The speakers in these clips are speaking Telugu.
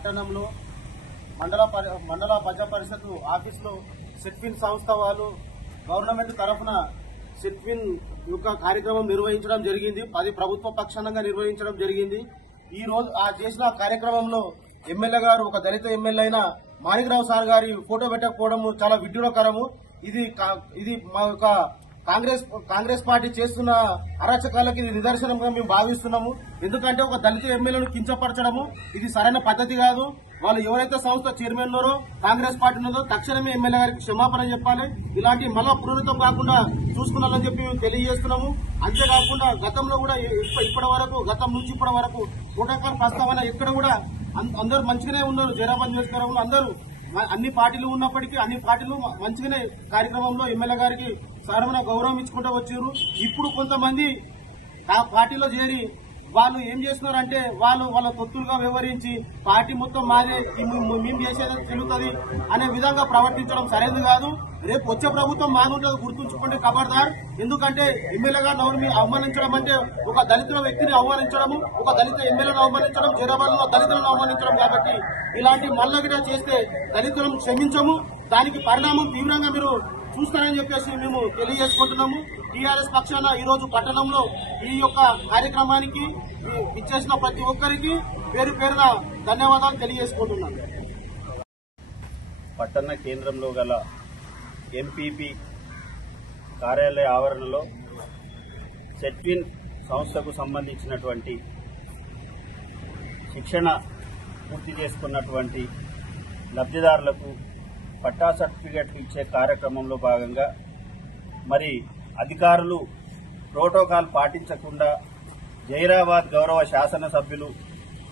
పట్టణంలో మండల ప్రజా పరిషత్ ఆఫీసులో సెట్విన్ సంస్థ వాళ్ళు గవర్నమెంట్ తరఫున సెట్విన్ యొక్క కార్యక్రమం నిర్వహించడం జరిగింది. అది ప్రభుత్వ పక్షానంగా నిర్వహించడం జరిగింది. ఈ రోజు ఆ చేసిన కార్యక్రమంలో ఎమ్మెల్యే గారు ఒక దళిత ఎమ్మెల్యే అయిన మాణిక్రావు సార్ గారి ఫోటో పెట్టకపోవడం చాలా విడ్డూరకరము. ఇది మా యొక్క కాంగ్రెస్ పార్టీ చేస్తున్న అరాచకాలకి నిదర్శనంగా మేము భావిస్తున్నాము. ఎందుకంటే ఒక దళిత ఎమ్మెల్యేను కించపరచడము ఇది సరైన పద్ధతి కాదు. వాళ్ళు ఎవరైతే సంస్థ చైర్మన్ ఉన్నారో కాంగ్రెస్ పార్టీ ఉన్నదో తక్షణమే ఎమ్మెల్యే గారికి క్షమాపణ చెప్పాలి. ఇలాంటి మళ్ళా పునరుద్ధం కాకుండా చూసుకున్నారని చెప్పి మేము తెలియజేస్తున్నాము. అంతేకాకుండా గతంలో కూడా గతం నుంచి ఇప్పటి వరకు ప్రోటోకాల్ ప్రస్తావన ఎక్కడ కూడా అందరూ మంచిగానే ఉన్నారు. జైరాబాద్ నియోజకవర్గంలో అందరూ అన్ని పార్టీలు ఉన్నప్పటికీ అన్ని పార్టీలు మంచిగానే కార్యక్రమంలో ఎమ్మెల్యే గారికి సారమైన గౌరవం ఇచ్చుకుంటూ వచ్చారు. ఇప్పుడు కొంతమంది ఆ పార్టీలో చేరి వాళ్ళు ఏం చేస్తున్నారంటే వాళ్ళ తొత్తులుగా వ్యవహరించి పార్టీ మొత్తం మాదే మేము చేసేది తెలుస్తుంది అనే విధంగా ప్రవర్తించడం సరైనది కాదు. రేపు వచ్చే ప్రభుత్వం మానుంటుంది గుర్తుంచుకోండి ఖబర్దార్. ఎందుకంటే ఎమ్మెల్యే గారిని అవమానించడం అంటే ఒక దళితుల వ్యక్తిని అవమానించడము, ఒక దళిత ఎమ్మెల్యేను అవమానించడం, జైరాబాద్ లో దళితులను అవమానించడం. కాబట్టి ఇలాంటి మల్లగిట చేస్తే దళితులను క్షమించము. దానికి పరిణామం తీవ్రంగా మీరు చూస్తారని చెప్పేసి మేము తెలియజేసుకుంటున్నాము. టీఆర్ఎస్ పక్షాన ఈ రోజు పట్టణంలో ఈ యొక్క కార్యక్రమానికి ఇచ్చేసిన ప్రతి ఒక్కరికి పేరు పేరున ధన్యవాదాలు తెలియజేసుకుంటున్నాను. పట్టణ కేంద్రంలో గల ఎంపీపీ కార్యాలయ ఆవరణలో సెట్విన్ సంస్థకు సంబంధించినటువంటి శిక్షణ పూర్తి చేసుకున్నటువంటి లబ్ధిదారులకు పట్టా సర్టిఫికెట్లు ఇచ్చే కార్యక్రమంలో భాగంగా మరి అధికారులు ప్రోటోకాల్ పాటించకుండా జైరాబాద్ గౌరవ శాసనసభ్యులు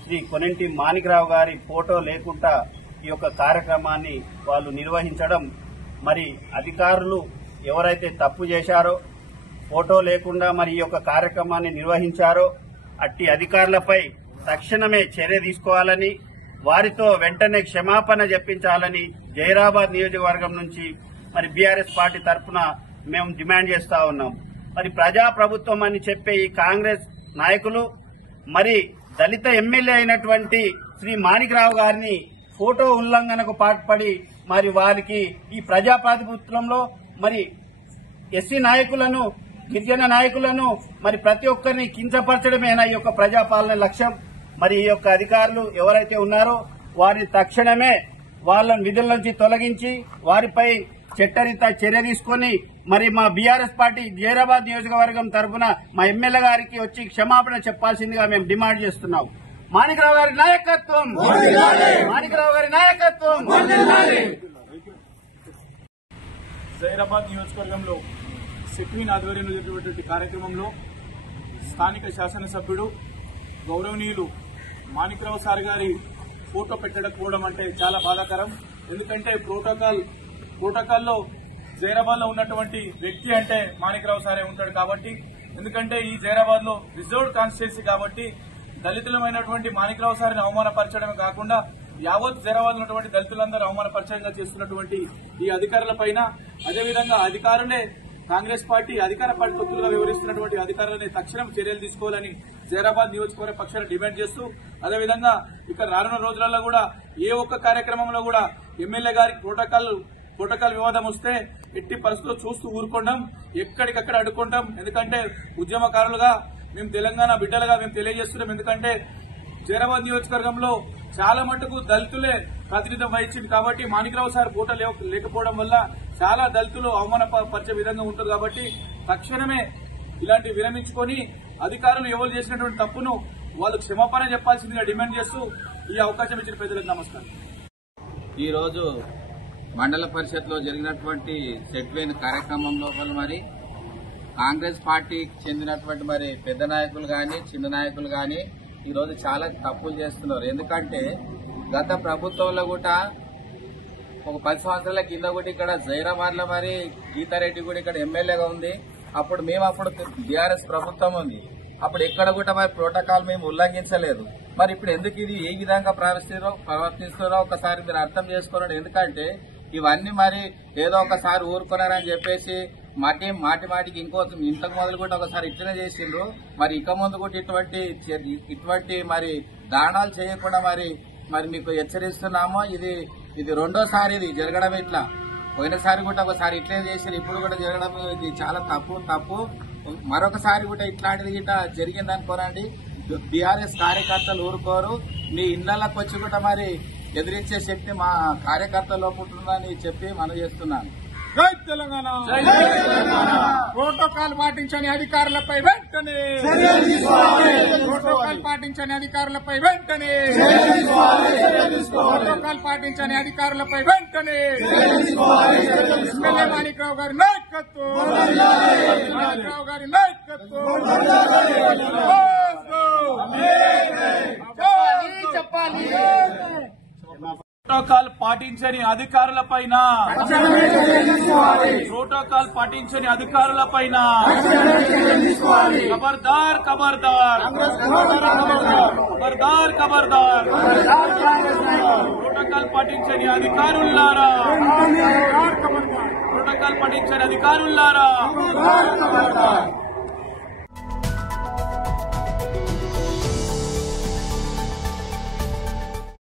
శ్రీ కొనెంటి మాణిక్రావు గారి ఫోటో లేకుండా ఈ యొక్క కార్యక్రమాన్ని వాళ్ళు నిర్వహించడం, మరి అధికారులు ఎవరైతే తప్పు చేశారో ఫోటో లేకుండా మరి ఈ యొక్క కార్యక్రమాన్ని నిర్వహించారో అట్టి అధికారులపై తక్షణమే చర్య తీసుకోవాలని, వారితో వెంటనే క్షమాపణ చెప్పించాలని జైరాబాద్ నియోజకవర్గం నుంచి మరి బీఆర్ఎస్ పార్టీ తరఫున మేము డిమాండ్ చేస్తా ఉన్నాం. మరి ప్రజాప్రభుత్వం అని చెప్పే ఈ కాంగ్రెస్ నాయకులు మరి దళిత ఎమ్మెల్యే అయినటువంటి శ్రీ మాణిక్రావు గారిని ఫోటో ఉల్లంఘనకు పాల్పడి మరి వారికి ఈ ప్రజాప్రాతినిధ్యంలో మరి ఎస్సీ నాయకులను, గిరిజన నాయకులను మరి ప్రతి ఒక్కరిని కించపరచడమేనా ఈ యొక్క ప్రజాపాలన లక్ష్యం? మరి ఈ యొక్క అధికారులు ఎవరైతే ఉన్నారో వారిని తక్షణమే వాళ్ళని విధుల నుంచి తొలగించి వారిపై చట్టరీత్యా చర్య తీసుకుని మరి మా బీఆర్ఎస్ పార్టీ జైరాబాద్ నియోజకవర్గం తరఫున మా ఎమ్మెల్యే గారికి వచ్చి క్షమాపణ చెప్పాల్సిందిగా మేము డిమాండ్ చేస్తున్నాం. మాణిక్రావు గారి నాయకత్వం, మాణిక్రావు గారి నాయకత్వం. జైరాబాద్ నియోజకవర్గంలో సెట్విన్ ఆధ్వర్యంలో జరిగినటువంటి కార్యక్రమంలో స్థానిక శాసనసభ్యుడు గౌరవనీయులు మాణిక్రావు సార్ గారి ఫోటో పెట్టకపోవడం అంటే చాలా బాధాకరం. ఎందుకంటే ప్రోటోకాల్లో జైరాబాద్ లో ఉన్నటువంటి వ్యక్తి అంటే మాణిక్రావు సారే ఉంటాడు. కాబట్టి ఎందుకంటే ఈ జైరాబాద్ లో రిజర్వ్డ్ కాన్స్టిట్యున్సీ కాబట్టి దళితులమైనటువంటి మాణిక్రావు సారిని అవమానపరచడమే కాకుండా యావత్ జైరాబాద్ ఉన్నటువంటి దళితులందరూ అవమానపరచడంగా చేస్తున్నటువంటి ఈ అధికారుల పైన, అదేవిధంగా అధికారులే కాంగ్రెస్ పార్టీ అధికార పార్టీ తొత్తులుగా వ్యవహరిస్తున్నటువంటి అధికారులని తక్షణం చర్యలు తీసుకోవాలని జైరాబాద్ నియోజకవర్గ పక్షాన డిమాండ్ చేస్తూ, అదేవిధంగా ఇక రానున్న రోజులలో కూడా ఏ ఒక్క కార్యక్రమంలో కూడా ఎమ్మెల్యే గారికి ప్రోటోకాల్ వివాదం వస్తే ఎట్టి పరిస్థితుల్లో చూస్తూ ఊరుకుంటాం, ఎక్కడికక్కడ అడ్డుకుంటాం. ఎందుకంటే ఉద్యమకారులుగా మేము తెలంగాణ బిడ్డలుగా మేము తెలియజేస్తున్నాం. ఎందుకంటే జైరాబాద్ నియోజకవర్గంలో చాలా మటుకు దళితులే ప్రాతినిధ్యం వహించింది. కాబట్టి మాణిక్రావు సార్ ఫోటో లేకపోవడం వల్ల చాలా దళితులు అవమానపరిచే విధంగా ఉంటుంది. కాబట్టి తక్షణమే ఇలాంటి విరమించుకొని అధికారులు ఎవరు చేసినటువంటి తప్పును వాళ్ళు క్షమాపణ చెప్పాల్సిందిగా డిమాండ్ చేస్తూ ఈ అవకాశం ఇచ్చిన ప్రజలకు నమస్కారం. ఈ రోజు మండల పరిషత్ లో జరిగినటువంటి సెట్విన్ కార్యక్రమంలో మరి కాంగ్రెస్ పార్టీకి చెందినటువంటి మరి పెద్ద నాయకులు గాని చిన్న నాయకులు గాని ఈ రోజు చాలా తప్పులు చేస్తున్నారు. ఎందుకంటే గత ప్రభుత్వంలో కూడా ఒక 10 సంవత్సరాల కింద కూడా ఇక్కడ జైరాబాద్ లో మరి గీతారెడ్డి కూడా ఇక్కడ ఎమ్మెల్యేగా ఉంది. అప్పుడు బీఆర్ఎస్ ప్రభుత్వం ఉంది. అప్పుడు ఎక్కడ కూడా మరి ప్రోటోకాల్ మేము ఉల్లంఘించలేదు. మరి ఇప్పుడు ఎందుకు ఇది ఏ విధంగా ప్రవర్తిస్తున్నారో ఒకసారి మీరు అర్థం చేసుకోండి. ఎందుకంటే ఇవన్నీ మరి ఏదో ఒకసారి ఊరుకున్నారని చెప్పేసి మాటికి ఇంతకు మొదలు కూడా ఒకసారి ఇట్లనే చేసిండ్రు. మరి ఇక ముందు కూడా ఇటువంటి మరి దానాలు చేయకుండా మరి మరి మీకు హెచ్చరిస్తున్నాము. ఇది రెండోసారి ఇది జరగడం ఇట్లా. పోయినసారి కూడా ఒకసారి ఇట్లే చేశారు, ఇప్పుడు కూడా జరగడం ఇది చాలా తప్పు. మరొకసారి కూడా ఇట్లాంటిది గిట్ట జరిగిందనుకోనండి, బీఆర్ఎస్ కార్యకర్తలు ఊరుకోరు. మీ ఇళ్లకు వచ్చి కూడా మరి ఎదిరించే శక్తి మా కార్యకర్తల్లో ఉంటుందని చెప్పి మనం చేస్తున్నాను. జై తెలంగాణ. ప్రోటోకాల్ పాటించని అధికారులపై వెంటనే ప్రోటోకాల్ పాటించని అధికారులపై వెంటనే ప్రోటోకాల్ పాటించని అధికారులపై వెంటనే ఎమ్మెల్యే మాణిక్రావు గారి నాయకత్వం, మాణిక్రావు గారి నాయకత్వం. చెప్పాలి ప్రోటోకాల్ పాటించని అధికారులపైన ఖబర్దార్ ఖబర్దార్ ఖబర్దార్ ఖబర్దార్. ప్రోటోకాల్ పాటించని అధికారులారా, ప్రోటోకాల్ పాటించని అధికారులారా.